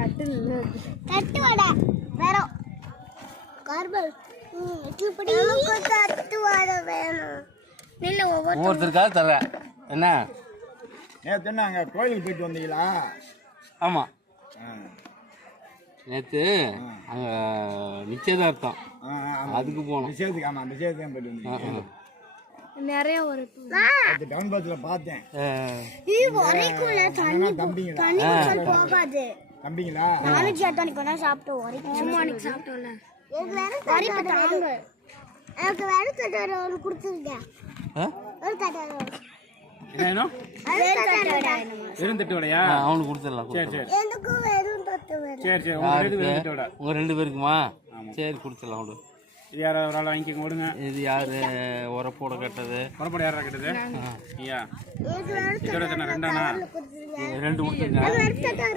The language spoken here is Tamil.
தட்டு வடை வேற கார்பல் இப்படி தட்டு வடை வேணும் நில்ல ஒவ்வொருத்தருக்காக தர்றேன் என்ன நேற்று என்ன அங்கே கோயிலுக்கு போயிட்டு வந்தீங்களா? ஆமாம் நேற்று அங்கே நிச்சயதார்த்தம் அதுக்கு போனோம். விஷயத்துக்கு ஆமாம் விஷயத்துக்கு போயிட்டு வந்தீங்க. நிறைய ஒரு டவுன் பஸ்ஸில் பார்த்தேன். தம்பிங்களா தம்பிங்களா நானும் சேட்டானிக்கு தான் சாப்பிட்டோம். வரைக்கும் சாப்பிட்டோம்ல எனக்கு வேற தட்டார ஒன்று கொடுத்துருங்க. ஒரு தட்டார என்ன வெறும் தட்டு வடையா? அவனுக்கு கொடுத்துடலாம். சரி சரி எனக்கும் வெறும் தட்டு வேணும். சரி சரி உங்களுக்கு வெறும் தட்டு வடை. உங்கள் 2 பேருக்குமா? சரி கொடுத்துடலாம் விடு. இது யாராவது ஒரு ஆள் வாங்கிக்க ஓடுங்க. இது யார் உரப்போட கட்டது? புறப்பட யாரா கட்டுது? ஐயா எனக்கு வேற இதோட தானே 2 ஆனா? கொடுத்துருங்க. 2 கொடுத்துருங்க. வேற தட்டார